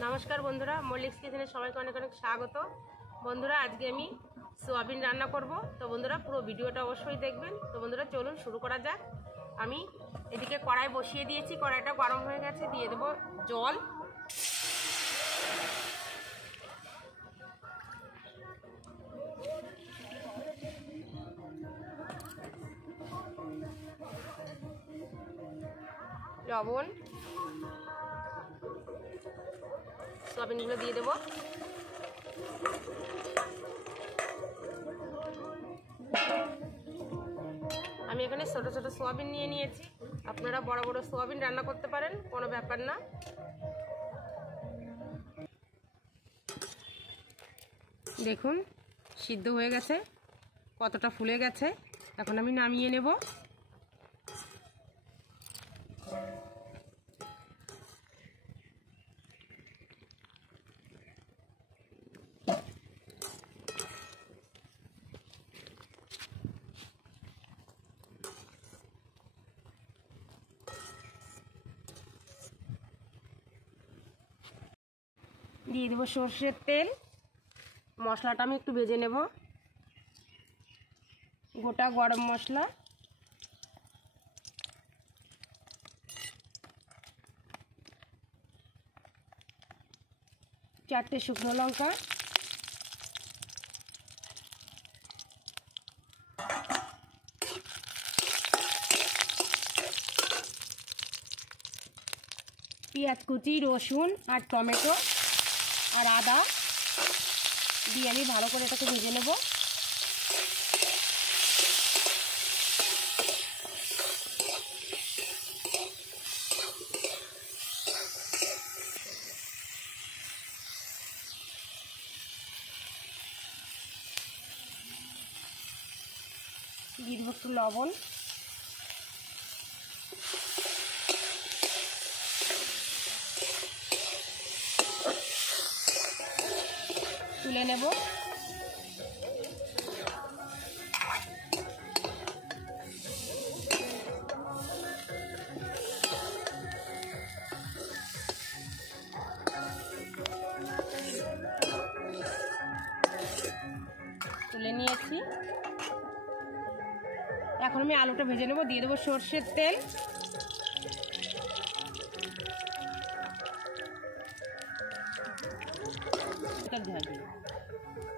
नमस्कार बंधुरा मल्लिक्स किचेने सबाइके अनेक अनेक स्वागत। बंधुरा आज के आमी सोयाबिन रान्ना करब। तो बंधुरा पुरो भिडियोटा अवश्यई देखबेन। तो बंधुरा चलुन शुरू करा जाक। आमी एदिके कड़ाई बसिए दिएछि, कड़ाईटा गरम हये गेछे, दिए देब जल। लवण सोयाबिनगुलो दिए देव। আমি এখানে ছোট ছোট সোয়াবিন নিয়ে নিয়েছি। আপনারা বড় বড় সোয়াবিন রান্না করতে পারেন, কোনো ব্যাপার না। দেখুন সিদ্ধ হয়ে গেছে, কতটা ফুলে গেছে। এখন আমি নামিয়ে নেব। দিয়ে দেব সরষের তেল। মশলাটা আমি একটু ভেজে নেব। গোটা গরম মশলা, চারটে শুকনো লঙ্কা, পেঁয়াজ কুচি, রসুন আর টমেটো আর আদা দিয়ে আমি ভালো করে এটাকে ভেজে নেব। দিয়ে দেবো একটু লবণ, তুলে নেব। তুলে নিয়েছি। এখন আমি আলুটা ভেজে নেব। দিয়ে দেবো সরষের তেল,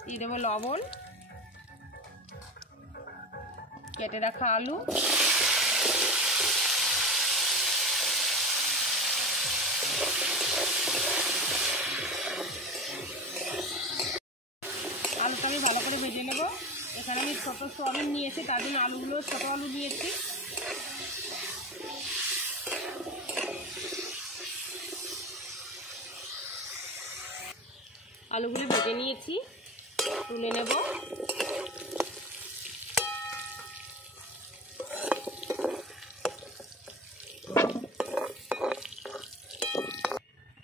দিয়ে দেবো লবণ, কেটে রাখা আলু, আলুটা আমি ভালো করে ভেজে নেব। এখানে আমি ছোট সোয়াবিন নিয়েছি, তার জন্য আলুগুলো ছোট আলু নিয়েছি। আলুগুলো ভেজে নিয়েছি, তুলে নেব।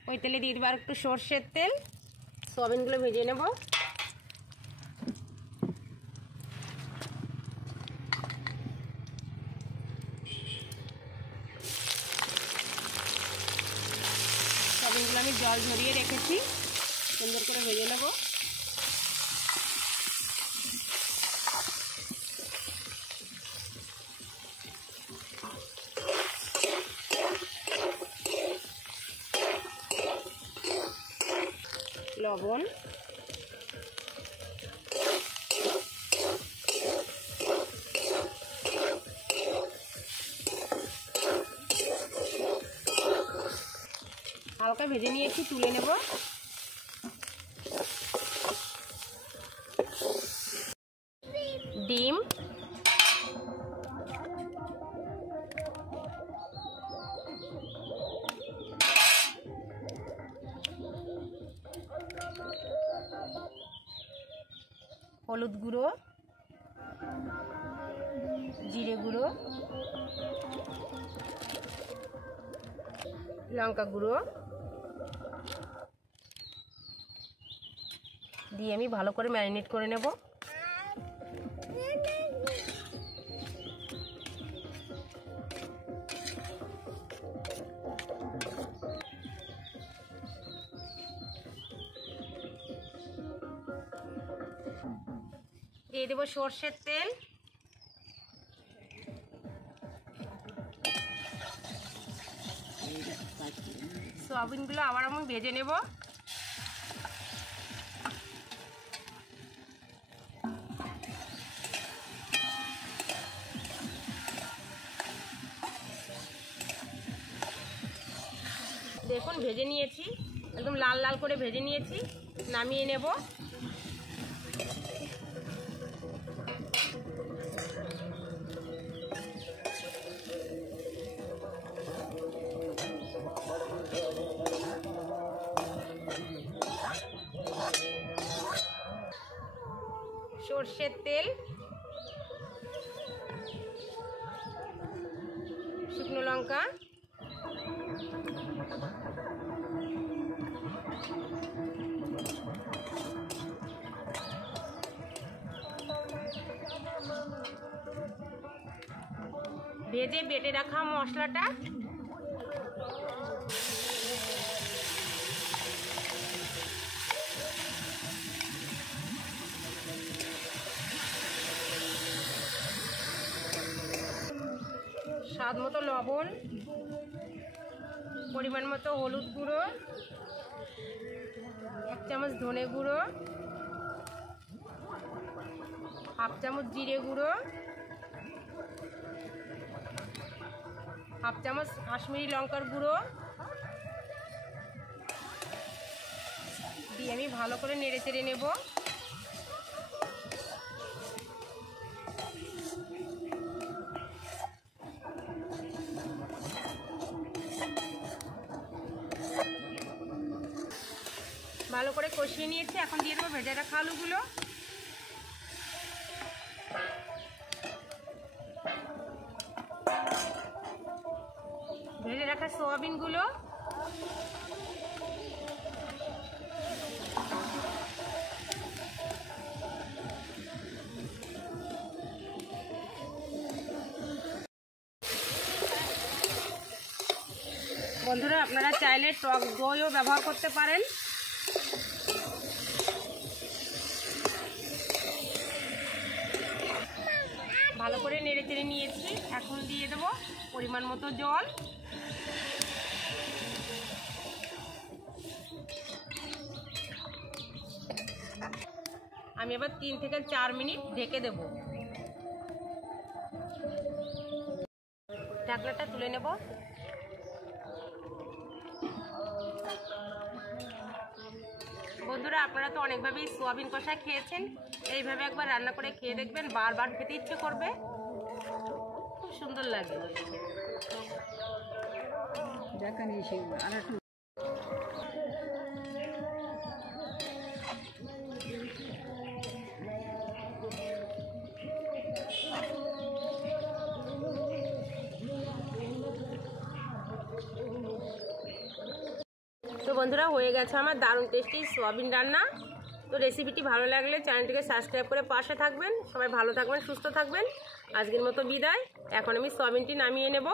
ওই তেলে দিয়ে দেবো আর একটু সর্ষের তেল। সোয়াবিনগুলো ভেজে নেব। সোয়াবিনগুলো আমি জল ঝরিয়ে রেখেছি, সুন্দর করে ভেজে নেব। লবণ, হালকা ভেজে নিয়েছি, তুলে নেব। ডিম, হলুদ গুঁড়ো, জিরে গুঁড়ো, লঙ্কা গুঁড়ো দিয়ে আমি ভালো করে ম্যারিনেট করে নেব। দিয়ে দেবো সর্ষের তেল, সয়াবিনগুলো আবার আমি ভেজে নেব। দেখুন ভেজে নিয়েছি, একদম লাল লাল করে ভেজে নিয়েছি, নামিয়ে নেব। সর্ষের তেল, শুকনো লঙ্কা, ভেজে বেটে রাখা মশলাটা, স্বাদ মতো লবণ, পরিমাণ মতো হলুদ গুঁড়ো, 1 চামচ ধনে গুঁড়ো, 1/2 চামচ জিরে গুঁড়ো, 1/2 চামচ কাশ্মীরি লঙ্কার গুঁড়ো দিয়ে আমি ভালো করে নেড়ে চেড়ে নেব। ভালো করে কষিয়ে নিয়েছি, এখন দিয়ে দেবো ভেজে রাখা আলুগুলো। ভেজে রাখা সয়াবিনগুলো, বন্ধুরা আপনারা চাইলে টক দইও ব্যবহার করতে পারেন। ভালো করে নেড়ে চেড়ে নিয়েছি, এখন দিয়ে দেবো পরিমাণ মতো জল। আমি এবার 3 থেকে 4 মিনিট ঢেকে দেব। ঢাকনাটা তুলে নেব। বন্ধুরা আপনারা তো অনেকভাবেই সোয়াবিন কষা খেয়েছেন, এইভাবে একবার রান্না করে খেয়ে দেখবেন, বারবার খেতে ইচ্ছে করবে, খুব সুন্দর লাগে। তো বন্ধুরা হয়ে গেছে আমার দারুণ টেস্টি সোয়াবিন রান্না। তো রেসিপিটি ভালো লাগলে চ্যানেলটিকে সাবস্ক্রাইব করে পাশে থাকবেন। সবাই ভালো থাকবেন, সুস্থ থাকবেন। আজকের মতো বিদায়। এখন আমি সোয়াবিনটি নামিয়ে নেব।